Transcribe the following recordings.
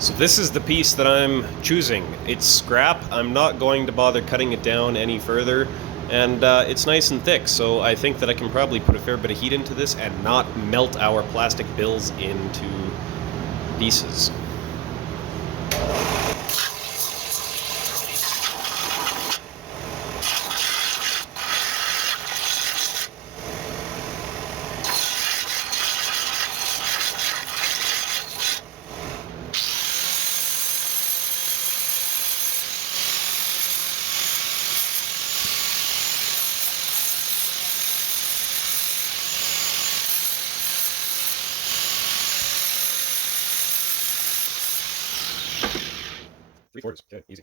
So this is the piece that I'm choosing. It's scrap. I'm not going to bother cutting it down any further, and it's nice and thick, so I think that I can probably put a fair bit of heat into this and not melt our plastic bills into pieces. Three-quarters, good, easy.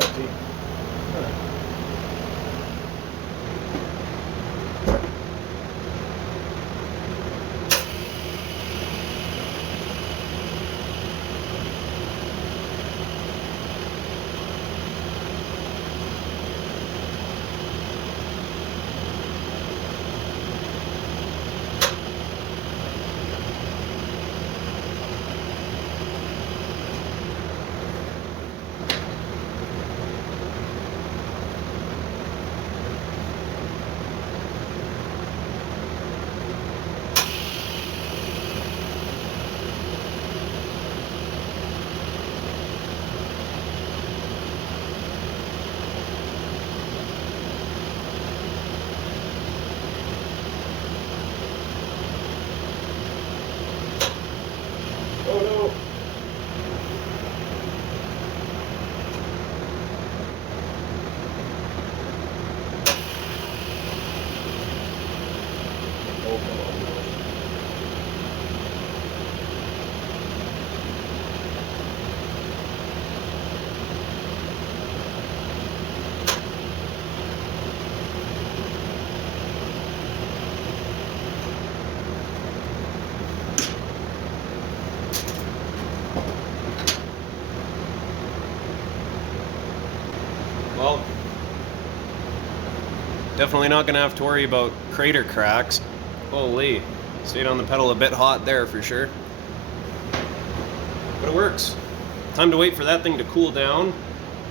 Empty. Oh no! Oh, come on. Well, definitely not gonna have to worry about crater cracks. Holy, stayed on the pedal a bit hot there for sure. But it works. Time to wait for that thing to cool down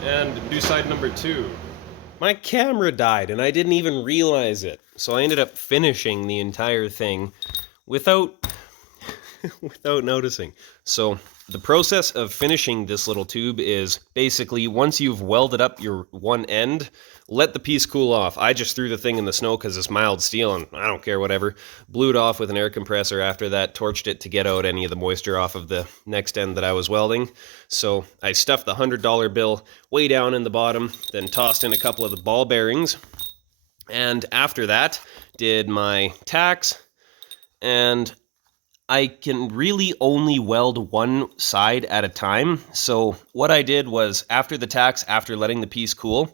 and do side number 2. My camera died and I didn't even realize it. So I ended up finishing the entire thing without without noticing. So The process of finishing this little tube is basically once you've welded up your one end, let the piece cool off. I just threw the thing in the snow because it's mild steel and I don't care, whatever. Blew it off with an air compressor after that, torched it to get out any of the moisture off of the next end that I was welding. So I stuffed the $100 bill way down in the bottom, then tossed in a couple of the ball bearings. And after that, did my tacks, and I can really only weld one side at a time. So what I did was after the tacks, after letting the piece cool,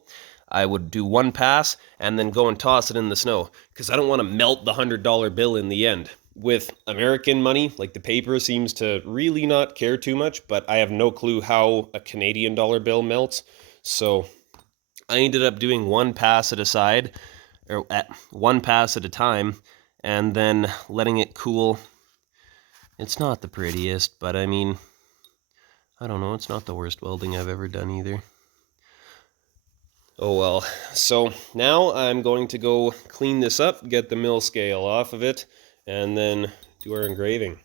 I would do one pass and then go and toss it in the snow because I don't want to melt the $100 bill in the end. With American money, like the paper seems to really not care too much, but I have no clue how a Canadian dollar bill melts. So I ended up doing one pass at a side, or at one pass at a time, and then letting it cool. It's not the prettiest, but I mean, I don't know, it's not the worst welding I've ever done either. Oh well. So now I'm going to go clean this up, get the mill scale off of it, and then do our engraving.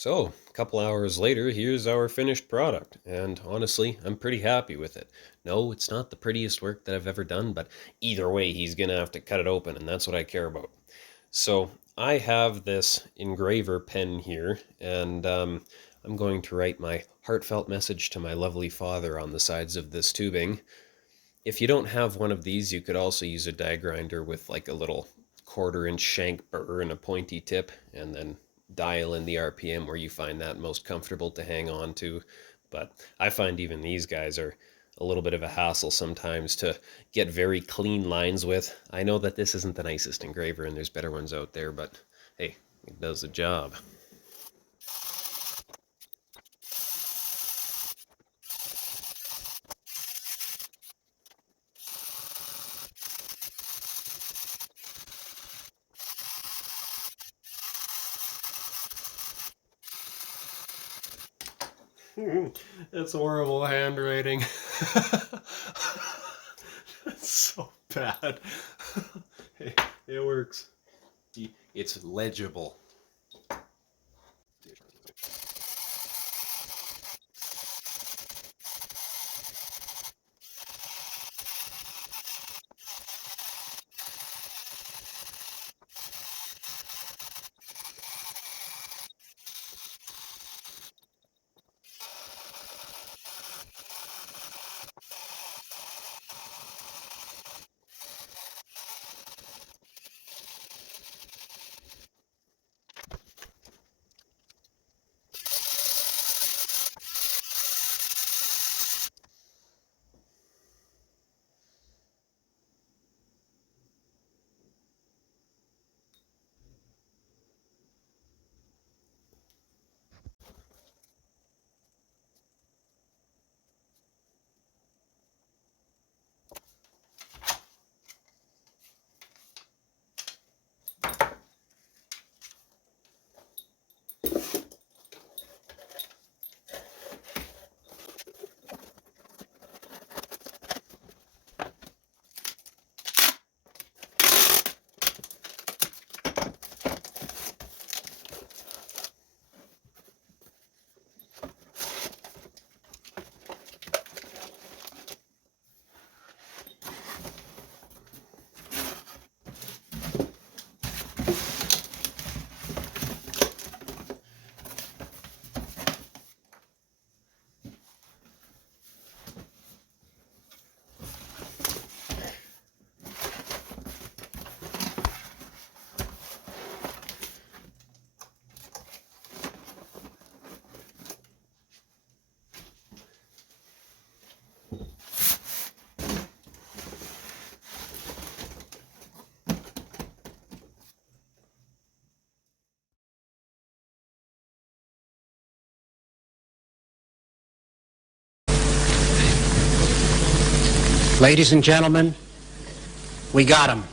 So, a couple hours later, here's our finished product, and honestly, I'm pretty happy with it. No, it's not the prettiest work that I've ever done, but either way, he's gonna have to cut it open, and that's what I care about. So, I have this engraver pen here, and I'm going to write my heartfelt message to my lovely father on the sides of this tubing. If you don't have one of these, you could also use a die grinder with like a little 1/4 inch shank burr and a pointy tip, and then dial in the RPM where you find that most comfortable to hang on to. But I find even these guys are a little bit of a hassle sometimes to get very clean lines with. I know that this isn't the nicest engraver and there's better ones out there, but hey, it does the job. That's horrible handwriting. That's so bad. Hey, it works. It's legible. Ladies and gentlemen, we got him.